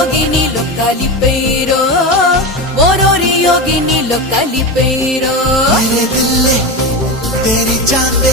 యోగినిలో కలిపేరో ఓరోరి యోగినిలో కలిపేరో मेरे दिल ने तेरी जान ने